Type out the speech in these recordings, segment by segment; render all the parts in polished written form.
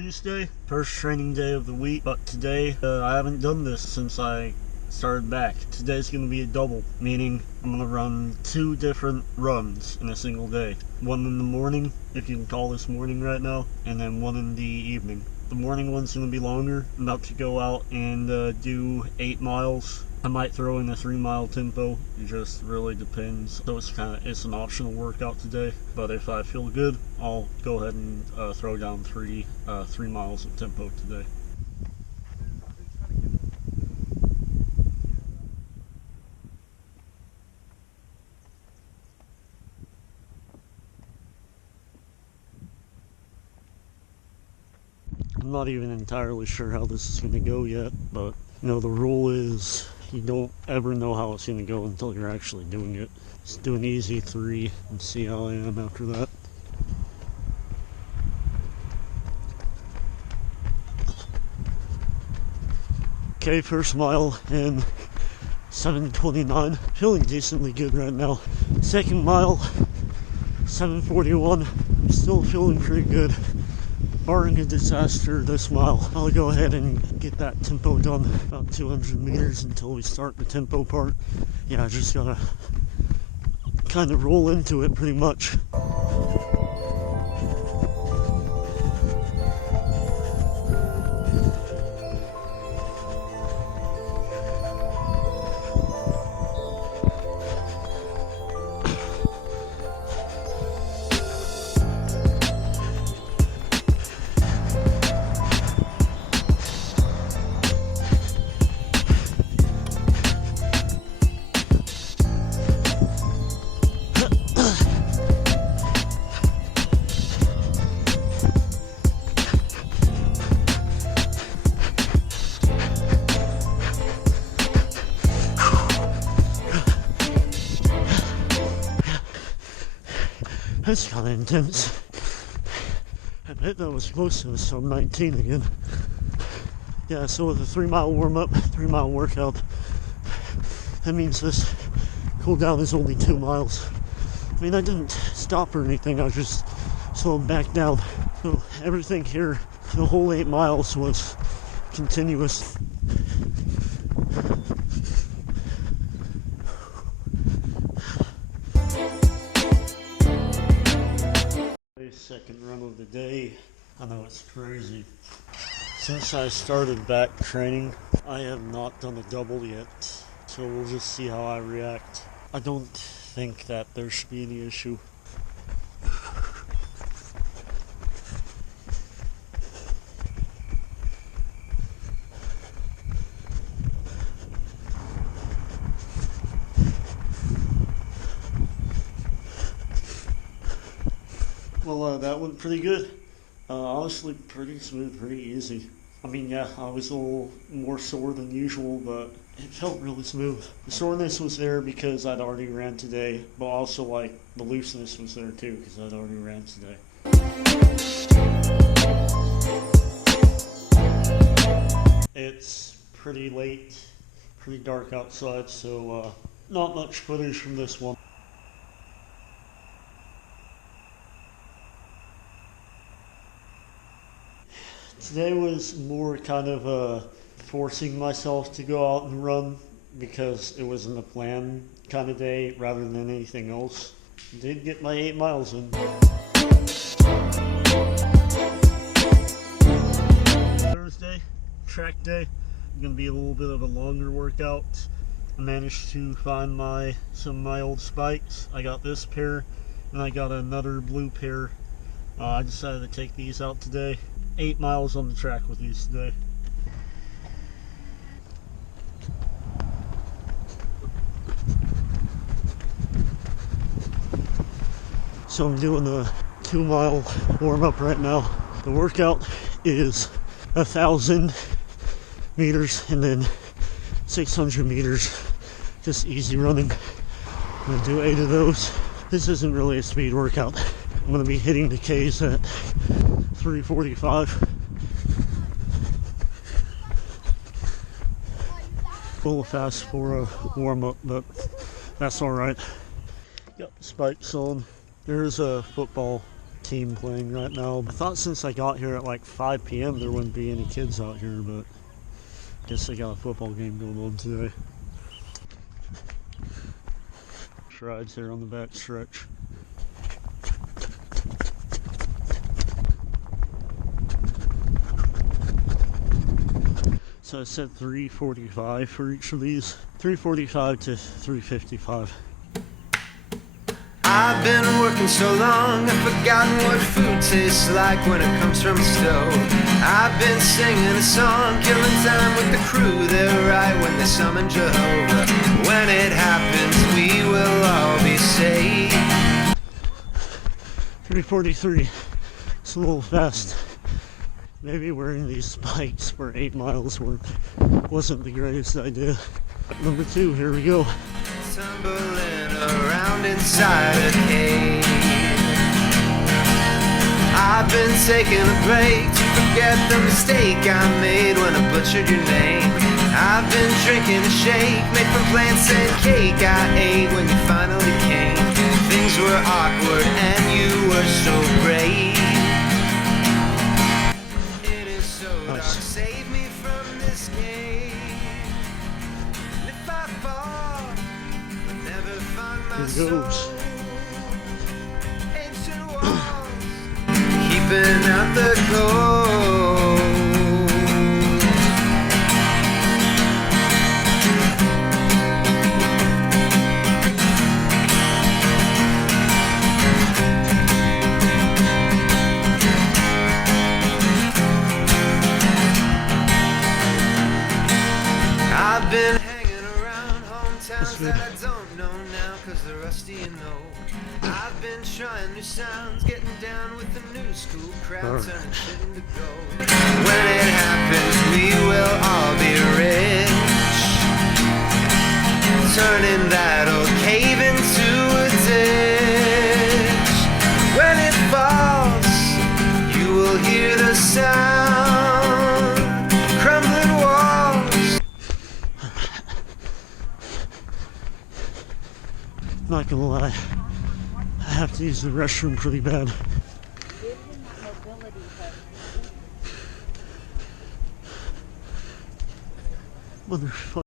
Tuesday, first training day of the week, but today I haven't done this since I started back. Today's going to be a double, meaning I'm going to run 2 different runs in a single day. One in the morning, if you can call this morning right now, and then one in the evening. The morning one's going to be longer. I'm about to go out and do 8 miles. I might throw in a 3-mile tempo. It just really depends. So it's an optional workout today. But if I feel good, I'll go ahead and throw down 3 miles of tempo today. I'm not even entirely sure how this is going to go yet, but the rule is you don't ever know how it's going to go until you're actually doing it. Just do an easy 3 and see how I am after that. Okay, first mile in 7:29. Feeling decently good right now. Second mile, 7:41. Still feeling pretty good. Barring a disaster this mile, I'll go ahead and get that tempo done. About 200 meters until we start the tempo part. Yeah, I just gotta kind of roll into it pretty much. That's kind of intense. I bet that was close to some 19 again. Yeah, so with a 3-mile warm-up, 3-mile workout, that means this cool down is only 2 miles. I mean, I didn't stop or anything, I just slowed back down. So everything here, the whole 8 miles was continuous. Second run of the day. I know it's crazy. Since I started back training, I have not done a double yet, so we'll just see how I react. I don't think that there should be any issue. Well, that went pretty good. Honestly, pretty smooth, pretty easy. I mean, yeah, I was a little more sore than usual, but it felt really smooth. The soreness was there because I'd already ran today, but also, like, the looseness was there too because I'd already ran today. It's pretty late, pretty dark outside, so not much footage from this one. Today was more kind of forcing myself to go out and run because it wasn't a plan kind of day rather than anything else. Did get my 8 miles in. Thursday, track day. Going to be a little bit of a longer workout. I managed to find some of my old spikes. I got this pair and I got another blue pair. I decided to take these out today. 8 miles on the track with these today. So I'm doing a 2-mile warm-up right now. The workout is 1,000 meters and then 600 meters, just easy running. I'm gonna do 8 of those. This isn't really a speed workout. I'm gonna be hitting the Ks at 3:45. A little fast for a warm-up, but that's all right. Got the spikes on. There's a football team playing right now. I thought since I got here at like 5 p.m. there wouldn't be any kids out here, but I guess they got a football game going on today. Strides here on the back stretch. So I said 3:45 for each of these. 3:45 to 3:55. I've been working so long, I've forgotten what food tastes like when it comes from a stove. I've been singing a song, killing time with the crew there right when they summon Jehovah. When it happens, we will all be saved. 3:43. It's a little fast. Maybe wearing these spikes for 8 miles wasn't the greatest idea. Number 2, here we go. Tumbling around inside a cave. I've been taking a break to forget the mistake I made when I butchered your name. I've been drinking a shake made from plants and cake I ate when you finally came. Things were awkward and you were so brave. It is so dark, save me from this cave. And if I fall, I'll never find my soul. Ancient walls, keeping out the cold. I've been hanging around hometowns that I don't know now, cause they're rusty and old. I've been trying new sounds, getting down with the new school crowd, turning shit into gold. When it happens, we will all be rich, turning that old cave into a ditch. When it falls, you will hear the sound, crumbling walls. Not gonna lie, I have to use the restroom pretty bad. Motherfucker.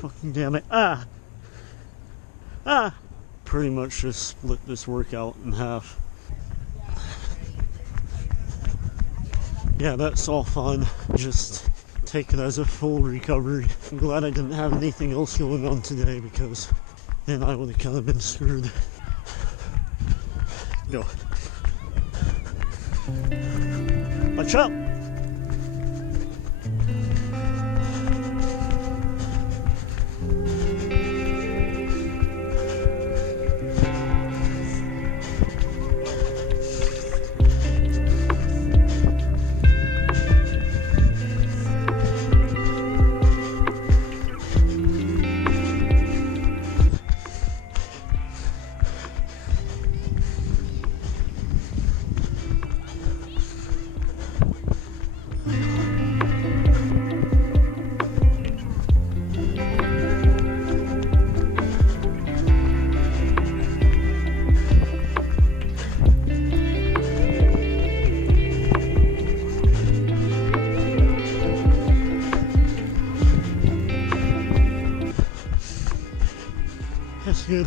Fucking damn it. Ah! Pretty much just split this workout in half. Yeah, that's all fun. Just take it as a full recovery. I'm glad I didn't have anything else going on today, because then I would have kind of been screwed. Go. Watch out! That's good.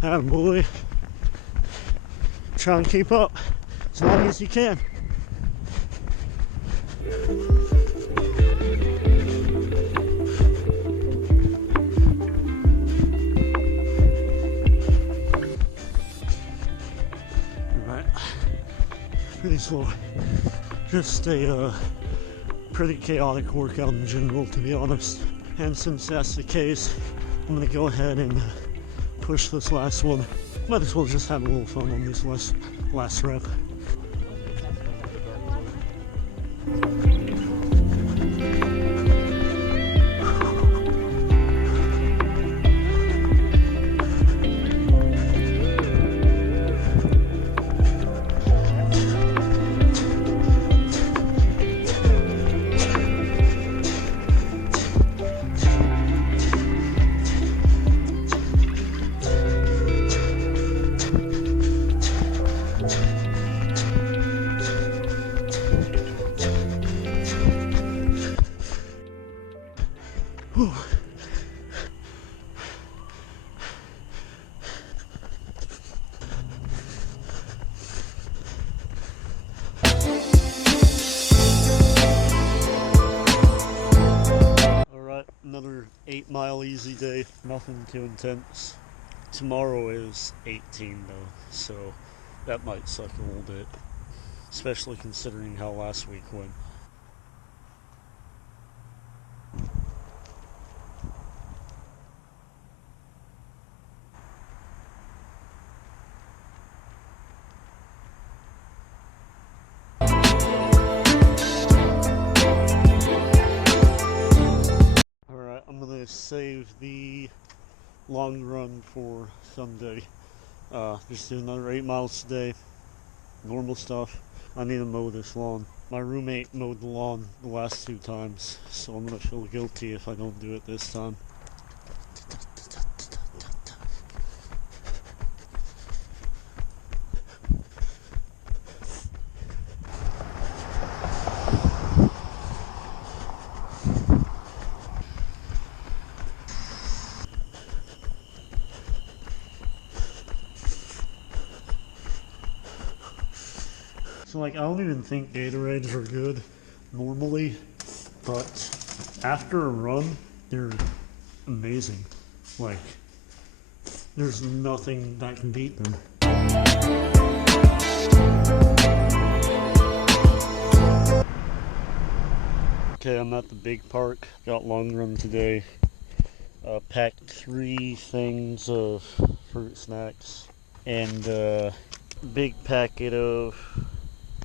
Attaboy. Try and keep up as long as you can. Alright, pretty slow. Just a pretty chaotic workout in general, to be honest. And since that's the case, I'm gonna go ahead and push this last one. Might as well just have a little fun on this last rep. 8-mile easy day, nothing too intense. Tomorrow is 18 though, so that might suck a little bit, especially considering how last week went. Alright, I'm gonna save the long run for Sunday. Just do another 8 miles today. Normal stuff. I need to mow this lawn. My roommate mowed the lawn the last 2 times, so I'm gonna feel guilty if I don't do it this time. So like, I don't even think Gatorades are good normally, but after a run, they're amazing. Like, there's nothing that can beat them. Okay, I'm at the big park. Got long run today. Packed 3 things of fruit snacks and a big packet of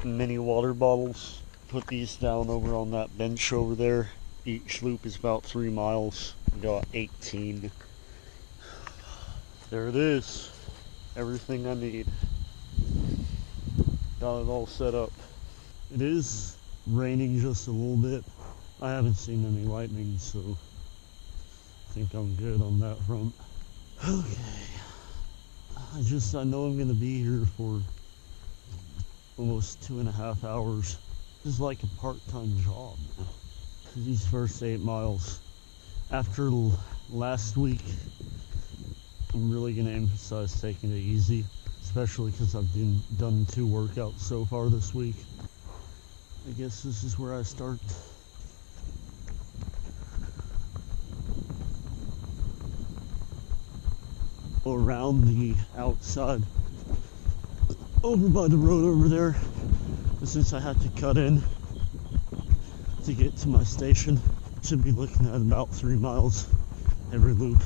mini water bottles. Put these down over on that bench over there. Each loop is about 3 miles. Got 18. There it is. Everything I need. Got it all set up. It is raining just a little bit. I haven't seen any lightning, so I think I'm good on that front. Okay. I know I'm gonna be here for almost 2.5 hours. This is like a part-time job now. These first 8 miles. After last week, I'm really gonna emphasize taking it easy, especially because I've done 2 workouts so far this week. I guess this is where I start. Around the outside, over by the road over there, but since I had to cut in to get to my station, should be looking at about 3 miles every loop.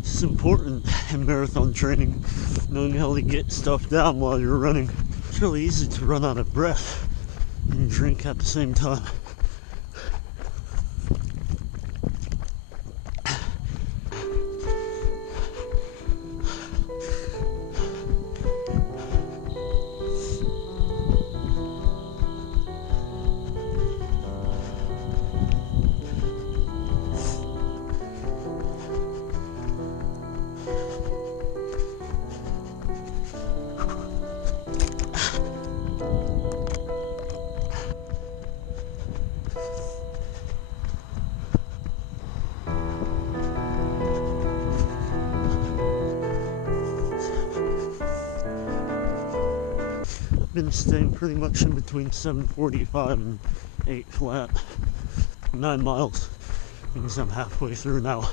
It's important in marathon training, knowing how to get stuff down while you're running. It's really easy to run out of breath and drink at the same time. Been staying pretty much in between 7:45 and 8 flat. 9 miles means I'm halfway through now.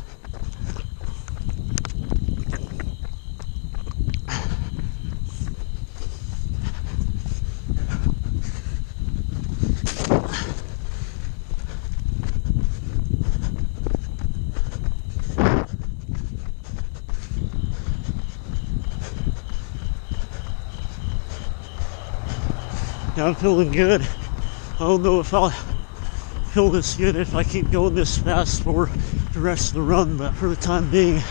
Yeah, I'm feeling good. I don't know if I'll feel this good if I keep going this fast for the rest of the run, but for the time being,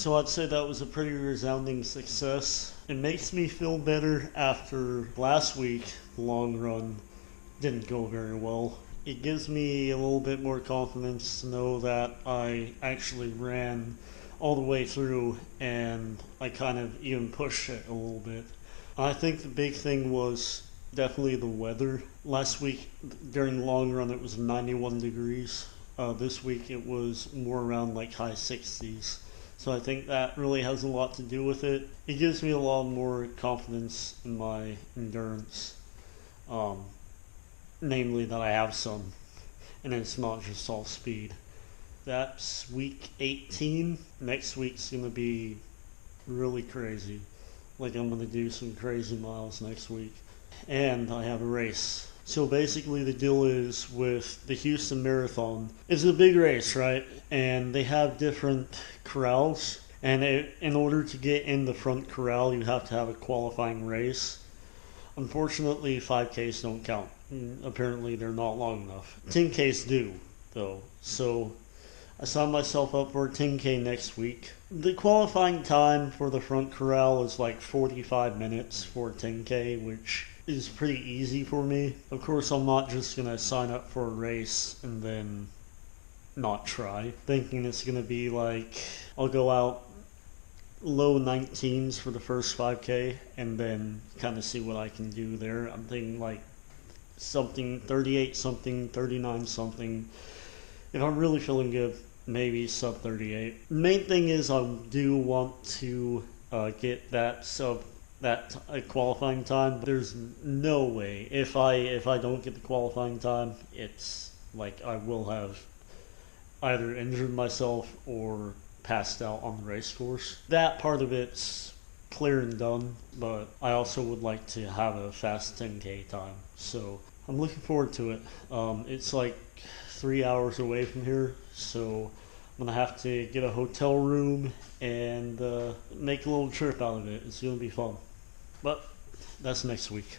So I'd say that was a pretty resounding success. It makes me feel better after last week, the long run didn't go very well. It gives me a little bit more confidence to know that I actually ran all the way through and I kind of even pushed it a little bit. I think the big thing was definitely the weather. Last week during the long run it was 91 degrees. This week it was more around like high 60s. So I think that really has a lot to do with it. It gives me a lot more confidence in my endurance. Namely that I have some, and it's not just all speed. That's week 18. Next week's gonna be really crazy. Like I'm gonna do some crazy miles next week. And I have a race. So basically the deal is with the Houston Marathon, it's a big race, right? And they have different corrals. And in order to get in the front corral, you have to have a qualifying race. Unfortunately, 5Ks don't count. Apparently, they're not long enough. 10Ks do, though. So I signed myself up for a 10K next week. The qualifying time for the front corral is like 45 minutes for a 10K, which is pretty easy for me. Of course, I'm not just going to sign up for a race and then not try, thinking it's going to be like I'll go out low 19s for the first 5K and then kind of see what I can do there. I'm thinking like something 38 something, 39 something. If I'm really feeling good, maybe sub 38. The main thing is I do want to get that qualifying time. There's no way if I don't get the qualifying time, it's like I will have either injured myself or passed out on the race course. That part of it's clear and done, but I also would like to have a fast 10K time. So I'm looking forward to it. It's like 3 hours away from here, so I'm gonna have to get a hotel room and make a little trip out of it. It's gonna be fun. But that's next week.